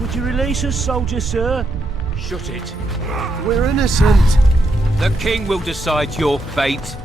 Would you release us, soldier, sir? Shut it. We're innocent. The king will decide your fate.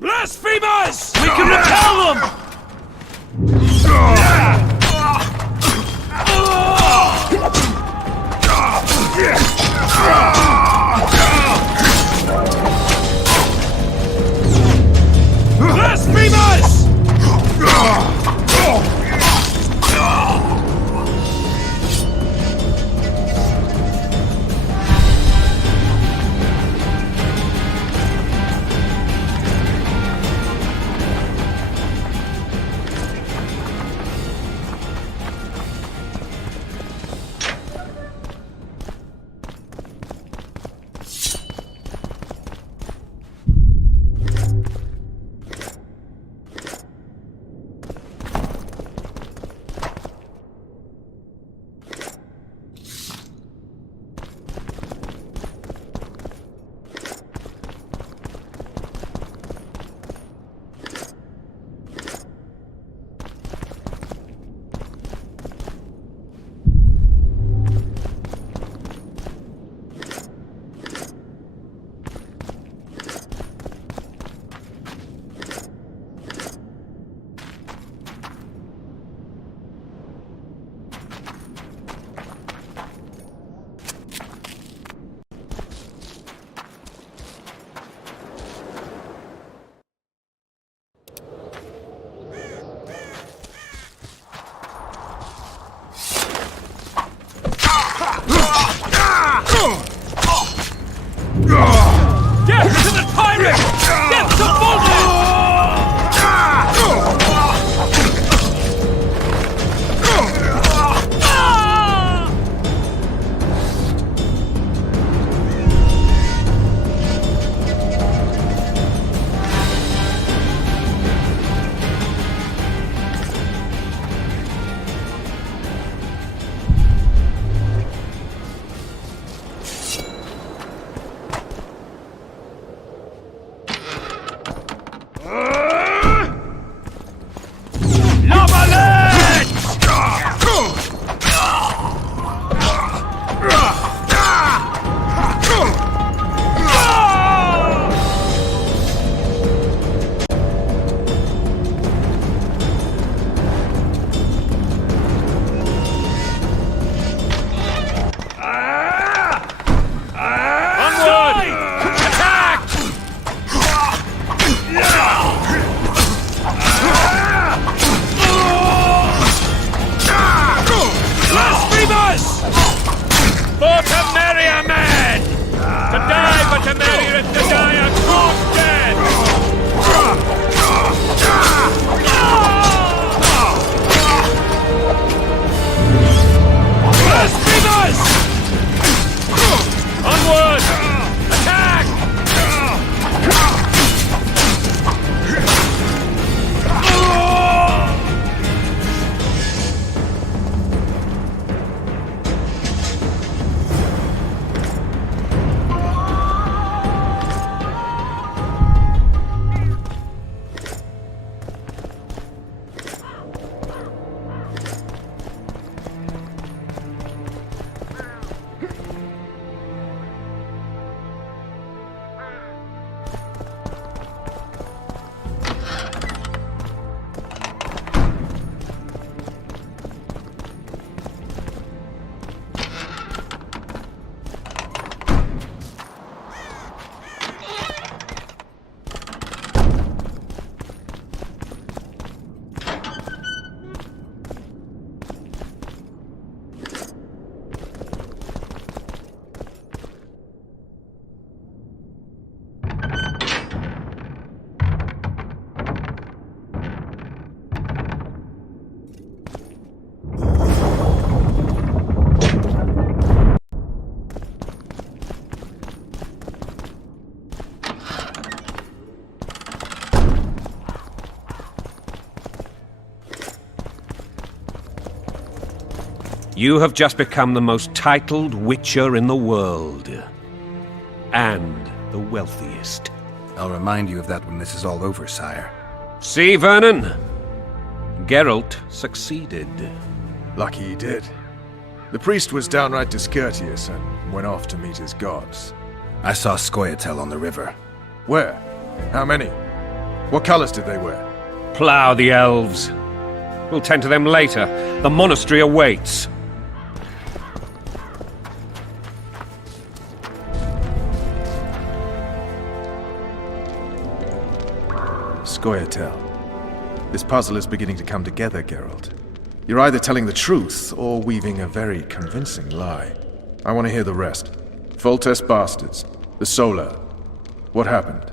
Blasphemers! We can repel them! Blasphemers! Death to the tyrant! Death to Voldemort! For to marry a man! To die, but to marry is to die a cross death! Blasphemers! Onward! Attack! You have just become the most titled witcher in the world. And the wealthiest. I'll remind you of that when this is all over, sire. See, Vernon? Geralt succeeded. Lucky he did. The priest was downright discourteous and went off to meet his gods. I saw Scoia'tael on the river. Where? How many? What colors did they wear? Plough the elves. We'll tend to them later. The monastery awaits. Scoia'tael. This puzzle is beginning to come together, Geralt. You're either telling the truth or weaving a very convincing lie. I want to hear the rest. Foltest bastards. The Solar. What happened?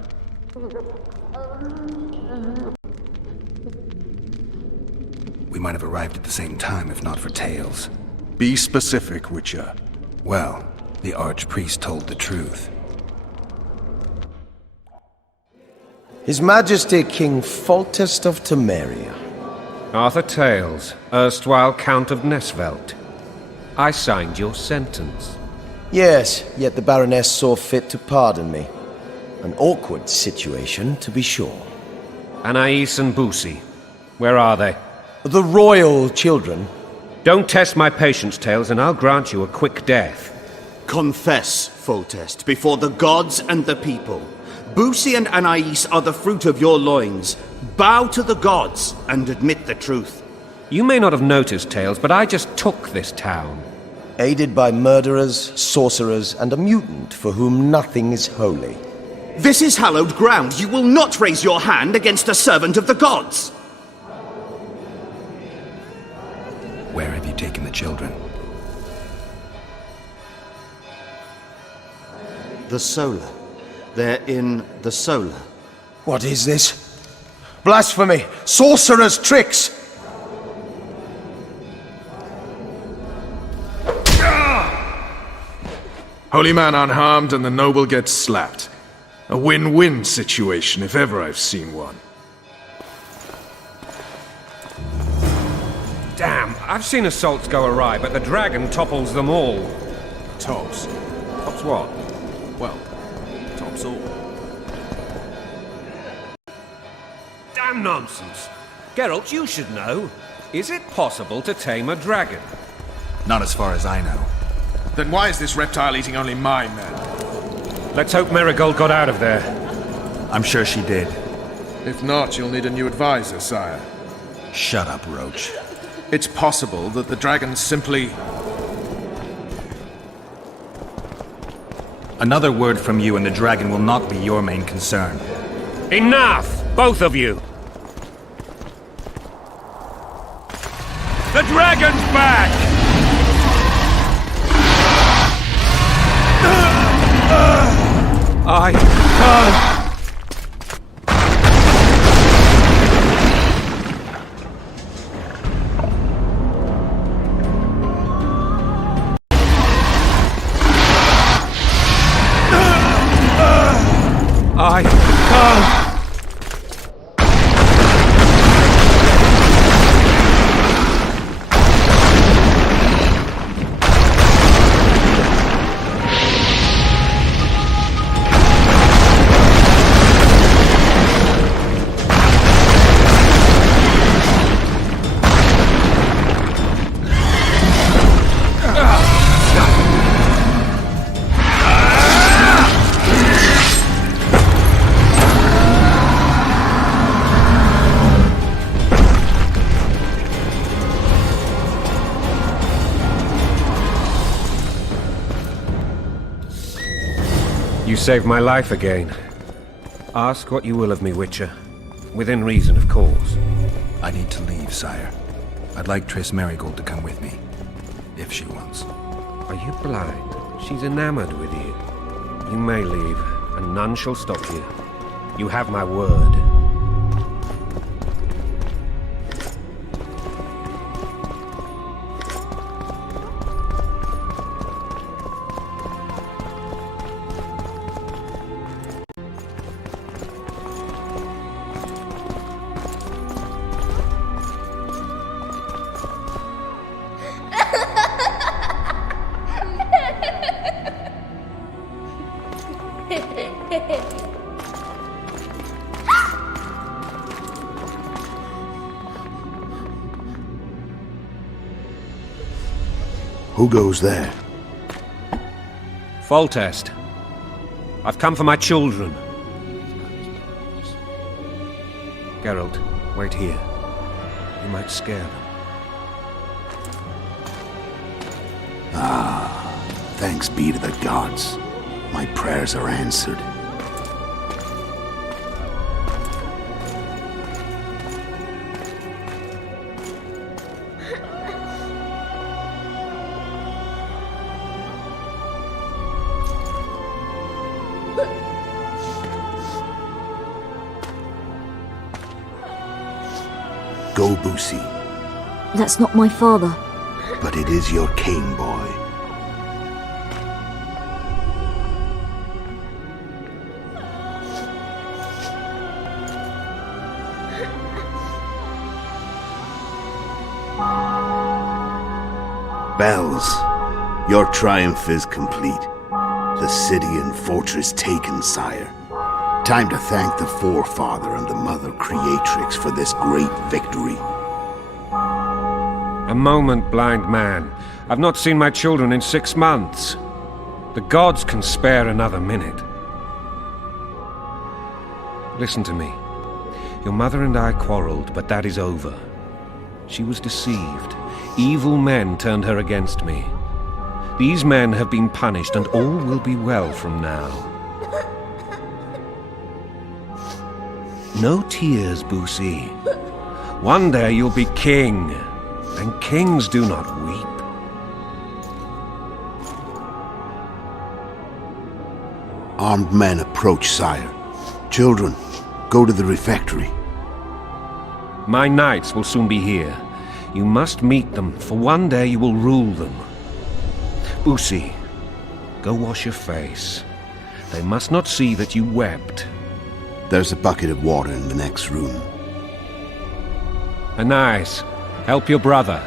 We might have arrived at the same time if not for Tales. Be specific, Witcher. Well, the Archpriest told the truth. His Majesty King Foltest of Temeria. Arthur Tales, erstwhile Count of Nesvelt. I signed your sentence. Yes, yet the Baroness saw fit to pardon me. An awkward situation, to be sure. Anais and Busi, where are they? The royal children. Don't test my patience, Tales, and I'll grant you a quick death. Confess, Foltest, before the gods and the people. Busi and Anais are the fruit of your loins. Bow to the gods and admit the truth. You may not have noticed, Tales, but I just took this town. Aided by murderers, sorcerers, and a mutant for whom nothing is holy. This is hallowed ground. You will not raise your hand against a servant of the gods. Where have you taken the children? The Solar. They're in the Solar. What is this? Blasphemy! Sorcerer's tricks! Holy man unharmed and the noble gets slapped. A win-win situation, if ever I've seen one. Damn, I've seen assaults go awry, but the dragon topples them all. Tops. Tops what? Well, tops all. Damn nonsense. Geralt, you should know. Is it possible to tame a dragon? Not as far as I know. Then why is this reptile eating only my men? Let's hope Marigold got out of there. I'm sure she did. If not, you'll need a new advisor, sire. Shut up, Roach. It's possible that the dragon simply... Another word from you and the dragon will not be your main concern. Enough! Both of you! The dragon's back! I can't... I can't... You saved my life again. Ask what you will of me, Witcher. Within reason, of course. I need to leave, sire. I'd like Triss Marigold to come with me. If she wants. Are you blind? She's enamored with you. You may leave, and none shall stop you. You have my word. Who goes there? Foltest. I've come for my children. Geralt, wait here. You might scare them. Thanks be to the gods. My prayers are answered. Go, Boosie. That's not my father. But it is your king, boy. Bells, your triumph is complete. The city and fortress taken, sire. Time to thank the Forefather and the Mother Creatrix for this great victory. A moment, blind man. I've not seen my children in 6 months. The gods can spare another minute. Listen to me. Your mother and I quarreled, but that is over. She was deceived. Evil men turned her against me. These men have been punished, and all will be well from now. No tears, Boosie. One day you'll be king, and kings do not weep. Armed men approach, sire. Children, go to the refectory. My knights will soon be here. You must meet them, for one day you will rule them. Boosie, go wash your face. They must not see that you wept. There's a bucket of water in the next room. Anais, help your brother.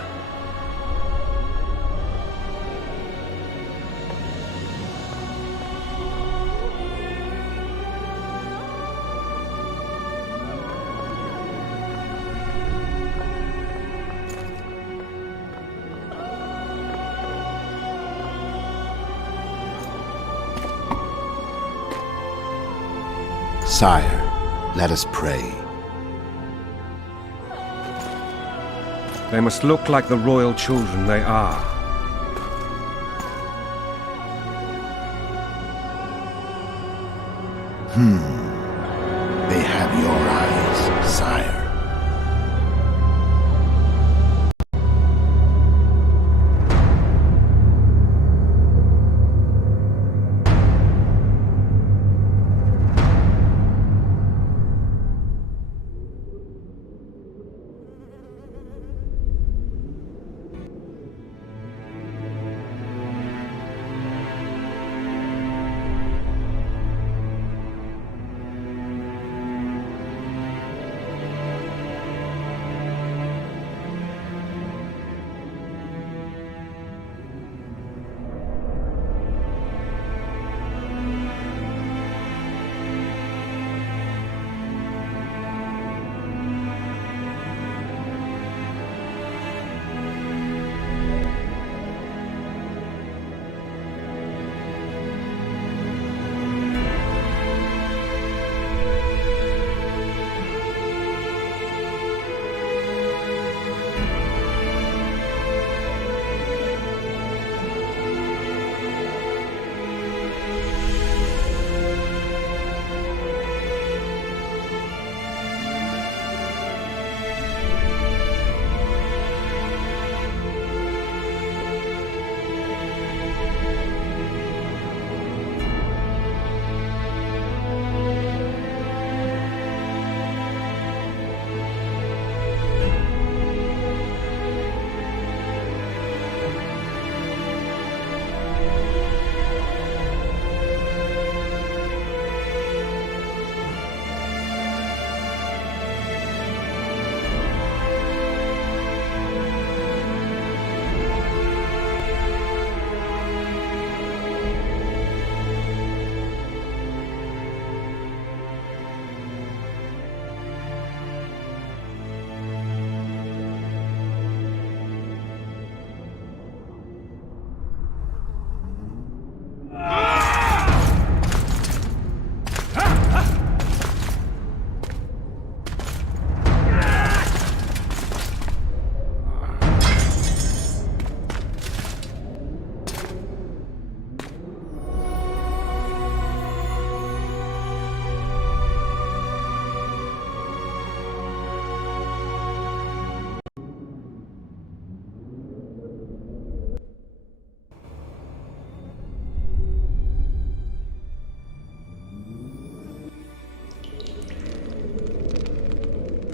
Sire, let us pray. They must look like the royal children they are. They have your eyes, sire.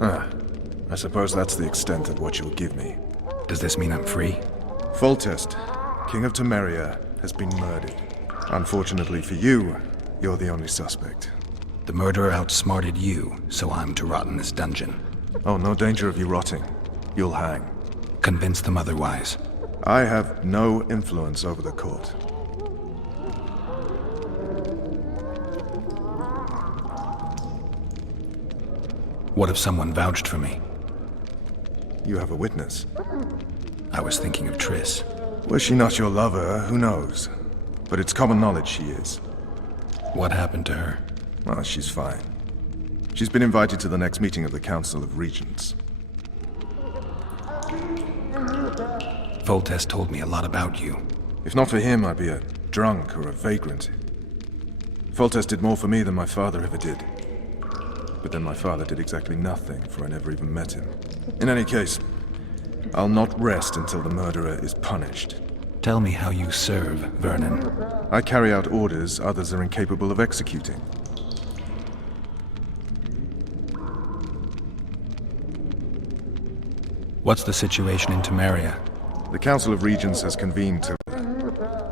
I suppose that's the extent of what you'll give me. Does this mean I'm free? Foltest, King of Temeria, has been murdered. Unfortunately for you, you're the only suspect. The murderer outsmarted you, so I'm to rot in this dungeon. Oh, no danger of you rotting. You'll hang. Convince them otherwise. I have no influence over the court. What if someone vouched for me? You have a witness. I was thinking of Triss. Was she not your lover? Who knows? But it's common knowledge she is. What happened to her? Well, she's fine. She's been invited to the next meeting of the Council of Regents. Foltest told me a lot about you. If not for him, I'd be a drunk or a vagrant. Foltest did more for me than my father ever did. But then my father did exactly nothing, for I never even met him. In any case, I'll not rest until the murderer is punished. Tell me how you serve, Vernon. I carry out orders others are incapable of executing. What's the situation in Temeria? The Council of Regents has convened to...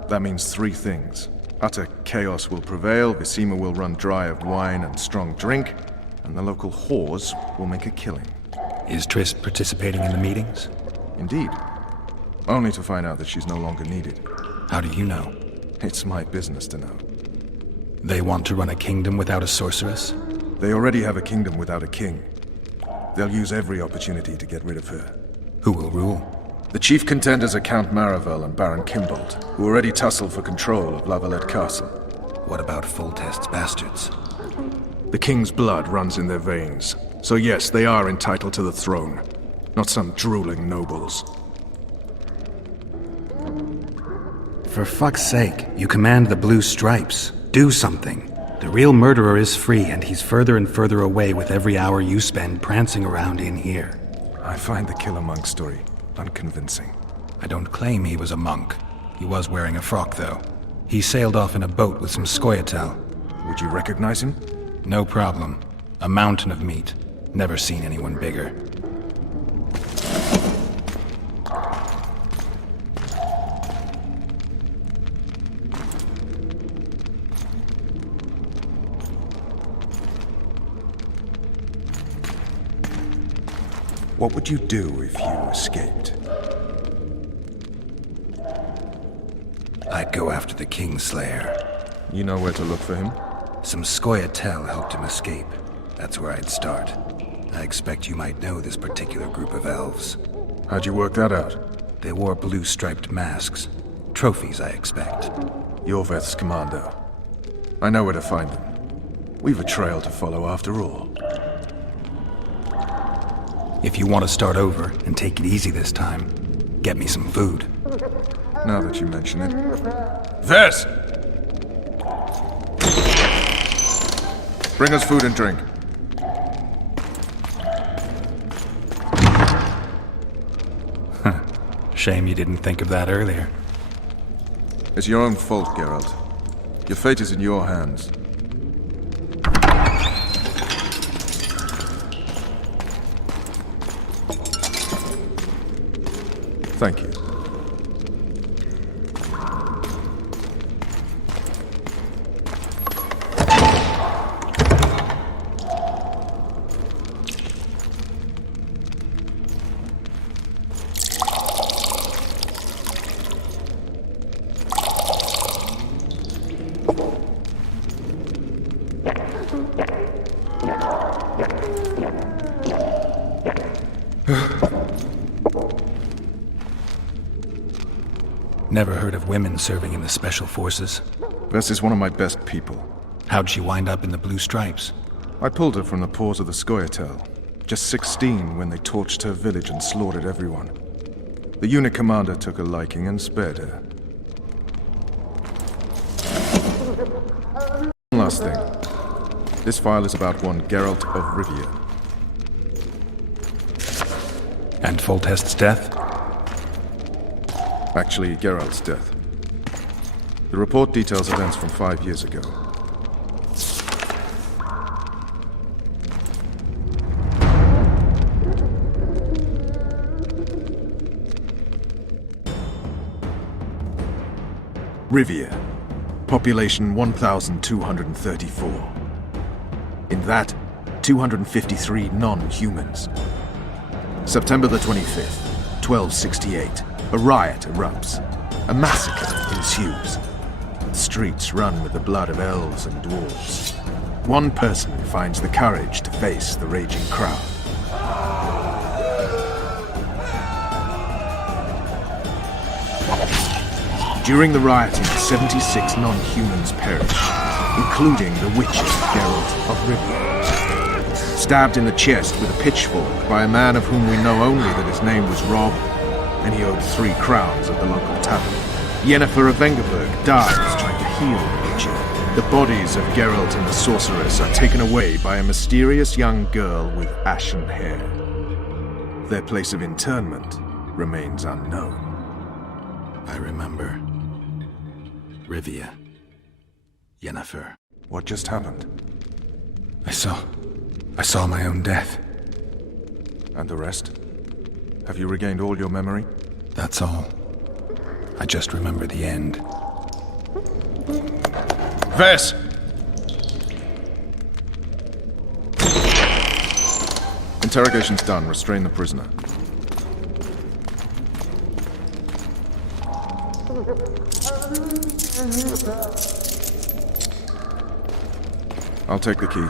That means three things. Utter chaos will prevail, Visima will run dry of wine and strong drink, and the local whores will make a killing. Is Triss participating in the meetings? Indeed. Only to find out that she's no longer needed. How do you know? It's my business to know. They want to run a kingdom without a sorceress? They already have a kingdom without a king. They'll use every opportunity to get rid of her. Who will rule? The chief contenders are Count Maravel and Baron Kimbold, who already tussle for control of Lavalette Castle. What about Foltest's bastards? The king's blood runs in their veins, so yes, they are entitled to the throne. Not some drooling nobles. For fuck's sake, you command the Blue Stripes. Do something. The real murderer is free, and he's further and further away with every hour you spend prancing around in here. I find the Killer Monk story unconvincing. I don't claim he was a monk. He was wearing a frock, though. He sailed off in a boat with some Scoia'tael. Would you recognize him? No problem. A mountain of meat. Never seen anyone bigger. What would you do if you escaped? I'd go after the Kingslayer. You know where to look for him? Some Scoia'tael helped him escape. That's where I'd start. I expect you might know this particular group of elves. How'd you work that out? They wore blue-striped masks. Trophies, I expect. Yorveth's commando. I know where to find them. We've a trail to follow after all. If you want to start over and take it easy this time, get me some food. Now that you mention it. Vess! Bring us food and drink. Shame you didn't think of that earlier. It's your own fault, Geralt. Your fate is in your hands. Thank you. Never heard of women serving in the Special Forces. Vess is one of my best people. How'd she wind up in the Blue Stripes? I pulled her from the paws of the Scoia'tael. Just 16 when they torched her village and slaughtered everyone. The unit commander took a liking and spared her. One last thing. This file is about one Geralt of Rivia. And Foltest's death? Actually, Geralt's death. The report details events from 5 years ago. Rivia. Population 1,234. In that, 253 non-humans. September the 25th, 1268. A riot erupts. A massacre ensues. The streets run with the blood of elves and dwarves. One person finds the courage to face the raging crowd. During the rioting, 76 non-humans perished, including the witcher Geralt of Rivia. Stabbed in the chest with a pitchfork by a man of whom we know only that his name was Rob, and he owed 3 crowns at the local tavern. Yennefer of Vengerberg dies trying to heal the witcher. The bodies of Geralt and the sorceress are taken away by a mysterious young girl with ashen hair. Their place of interment remains unknown. I remember. Rivia. Yennefer. What just happened? I saw my own death. And the rest? Have you regained all your memory? That's all. I just remember the end. Vess! Interrogation's done. Restrain the prisoner. I'll take the key.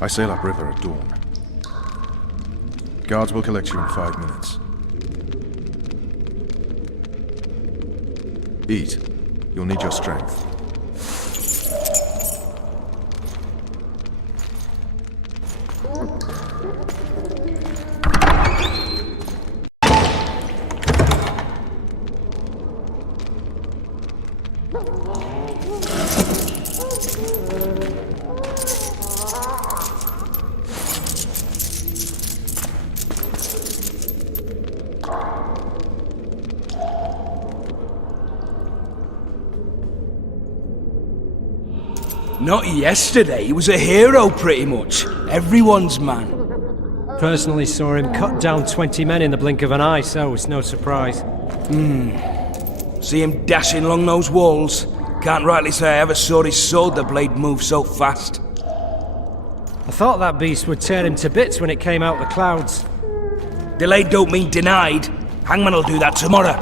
I sail upriver at dawn. Guards will collect you in 5 minutes. Eat. You'll need your strength. Not yesterday, he was a hero pretty much. Everyone's man. Personally saw him cut down 20 men in the blink of an eye, so it's no surprise. See him dashing along those walls. Can't rightly say I ever saw his sword the blade move so fast. I thought that beast would tear him to bits when it came out the clouds. Delayed don't mean denied. Hangman'll do that tomorrow.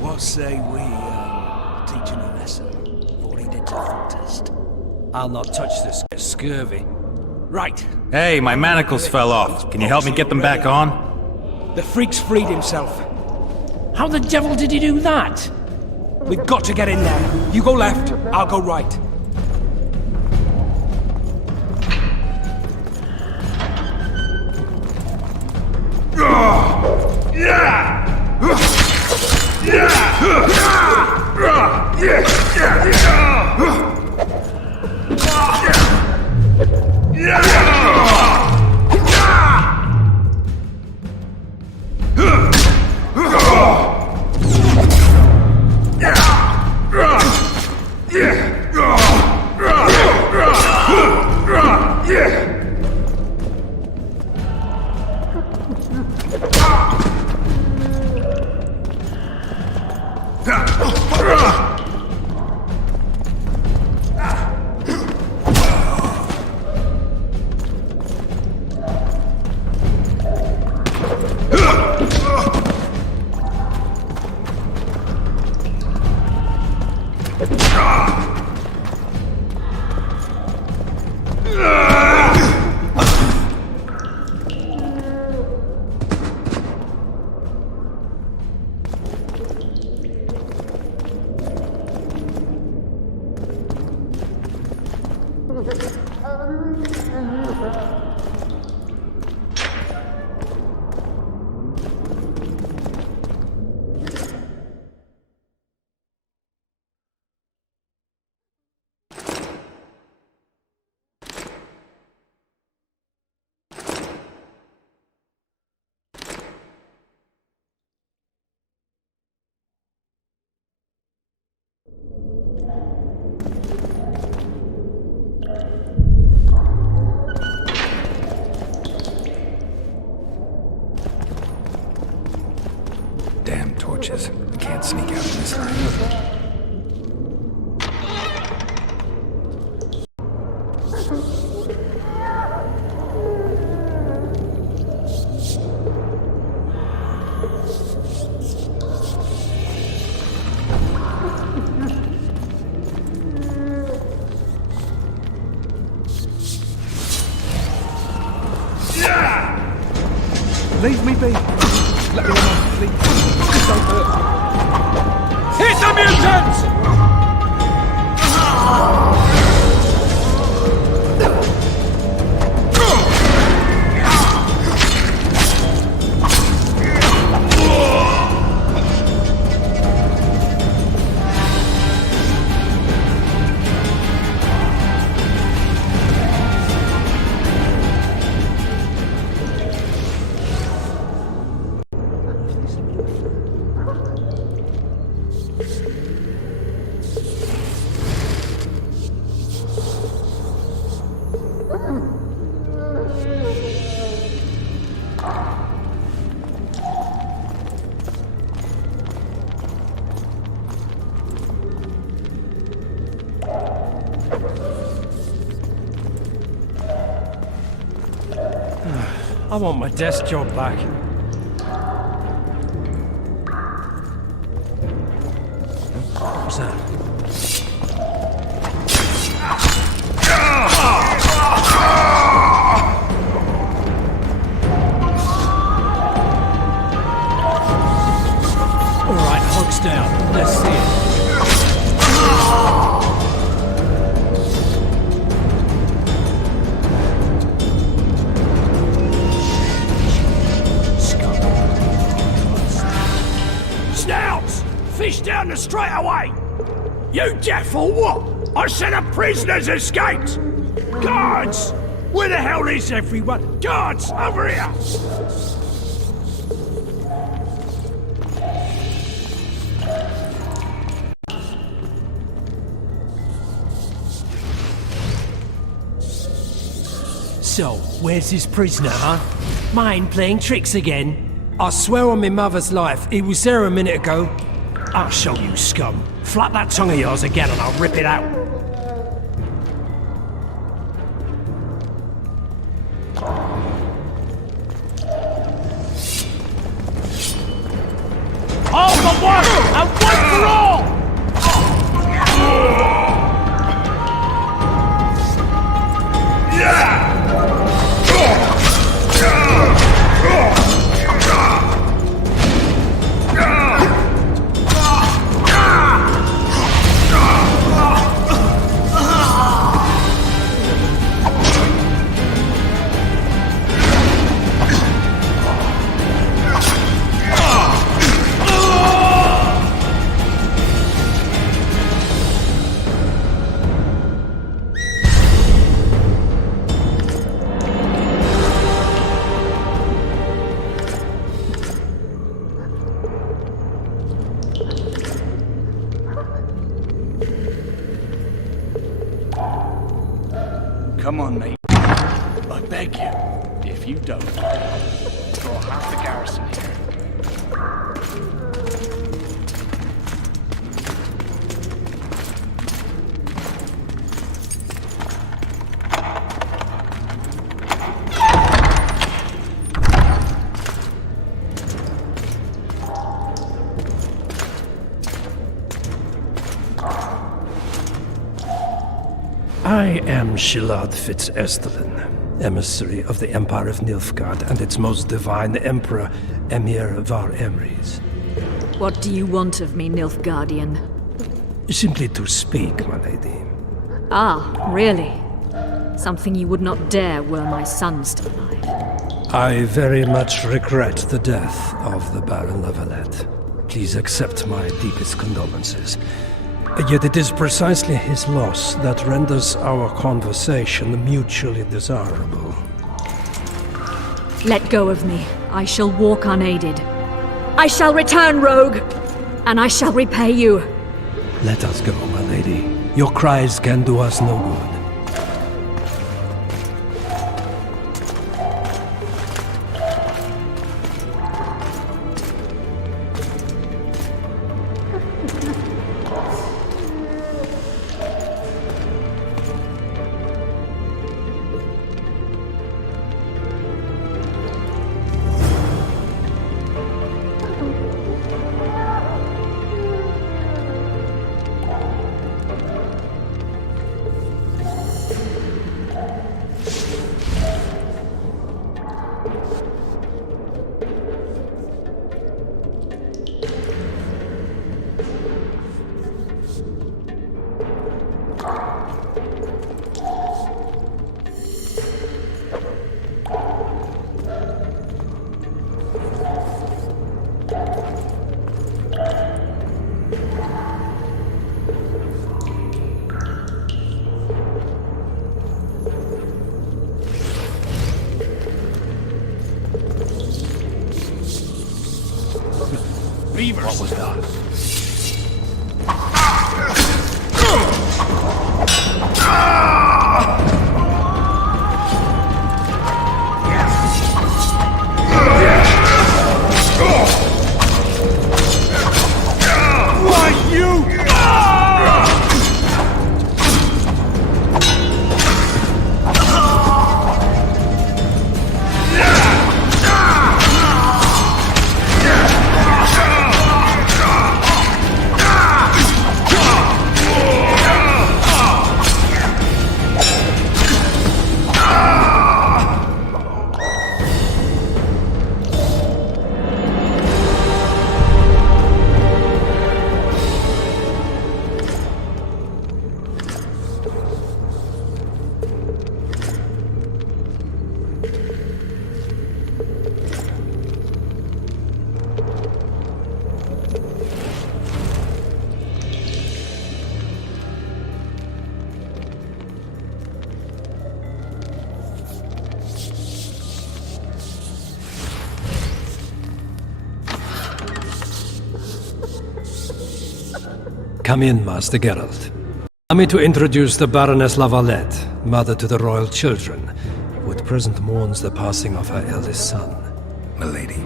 What say we teach him a lesson before he did a foot test? I'll not touch this scurvy. Right. Hey, my manacles fell off. Can you help me get them back on? The freak's freed himself. How the devil did he do that? We've got to get in there. You go left, I'll go right. Damn torches. Can't sneak out of this life. Leave me be. Let me alone, please. Don't hurt. Hit the mutants! I want my desk job back. What's that? All right, hogs down. Let's see it. Snouts! Fish down the straight away! You deaf or what? I said a prisoner's escaped! Guards! Where the hell is everyone? Guards, over here! So, where's his prisoner, huh? Mind playing tricks again? I swear on my mother's life, he was there a minute ago. I'll show you, scum. Flap that tongue of yours again and I'll rip it out. All for one and one for all! Come on, mate. I beg you. If you don't, draw half the garrison here. I am Shilad Fitz-Estelen, emissary of the Empire of Nilfgaard and its most divine Emperor, Emir Var Emrys. What do you want of me, Nilfgaardian? Simply to speak, my lady. Ah, really? Something you would not dare were my son still alive. I very much regret the death of the Baron Lavalette. Please accept my deepest condolences. Yet it is precisely his loss that renders our conversation mutually desirable. Let go of me. I shall walk unaided. I shall return, rogue! And I shall repay you. Let us go, my lady. lady. Your cries can do us no good. Beavers. What was that? Why you? Come in, Master Geralt. Allow me to introduce the Baroness La Valette, mother to the royal children, who at present mourns the passing of her eldest son. Milady.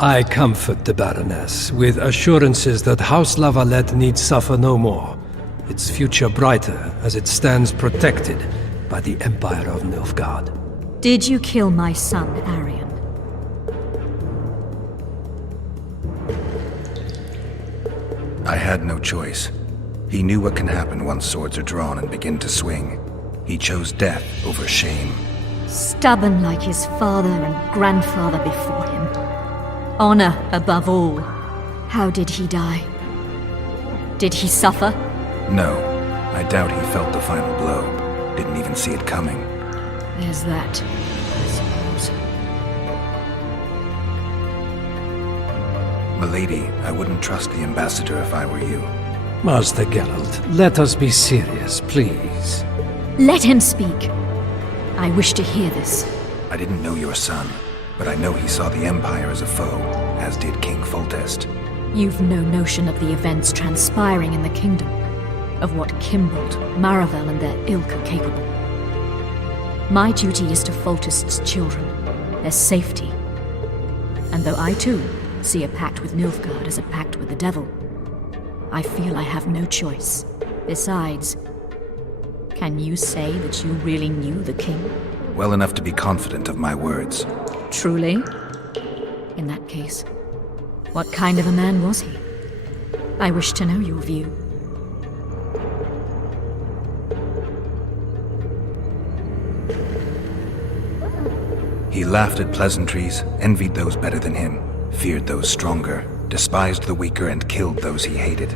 I comfort the Baroness with assurances that House La Valette need suffer no more, its future brighter as it stands protected by the Empire of Nilfgaard. Did you kill my son, Arion? I had no choice. He knew what can happen once swords are drawn and begin to swing. He chose death over shame. Stubborn like his father and grandfather before him. Honor above all. How did he die? Did he suffer? No. I doubt he felt the final blow. Didn't even see it coming. There's that, I suppose. Milady, I wouldn't trust the ambassador if I were you. Master Geralt, let us be serious, please. Let him speak. I wish to hear this. I didn't know your son, but I know he saw the Empire as a foe, as did King Foltest. You've no notion of the events transpiring in the kingdom, of what Kimbold, Maravel and their ilk are capable. My duty is to Foltest's children, their safety. And though I too see a pact with Nilfgaard as a pact with the devil, I feel I have no choice. Besides, can you say that you really knew the king? Well enough to be confident of my words. Truly? In that case, what kind of a man was he? I wish to know your view. He laughed at pleasantries, envied those better than him, feared those stronger, despised the weaker and killed those he hated.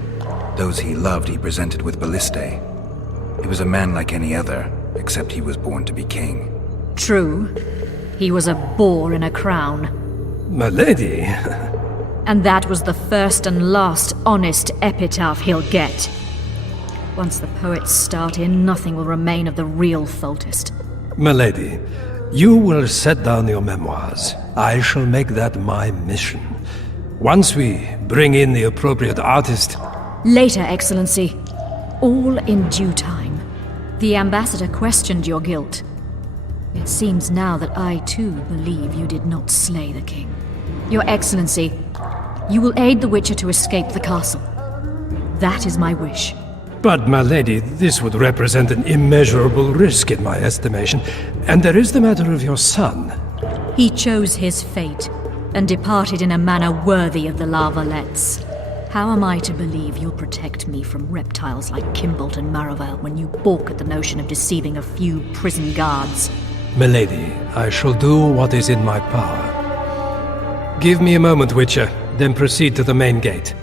Those he loved he presented with ballistae. He was a man like any other, except he was born to be king. True. He was a boar in a crown. Milady! And that was the first and last honest epitaph he'll get. Once the poets start in, nothing will remain of the real Foltest. Milady, you will set down your memoirs. I shall make that my mission. Once we bring in the appropriate artist... Later, Excellency. All in due time. The ambassador questioned your guilt. It seems now that I too believe you did not slay the king. Your Excellency, you will aid the Witcher to escape the castle. That is my wish. But, my lady, this would represent an immeasurable risk in my estimation. And there is the matter of your son. He chose his fate, and departed in a manner worthy of the La Valettes. How am I to believe you'll protect me from reptiles like Kimbolt and Maravel when you balk at the notion of deceiving a few prison guards? Milady, I shall do what is in my power. Give me a moment, Witcher, then proceed to the main gate.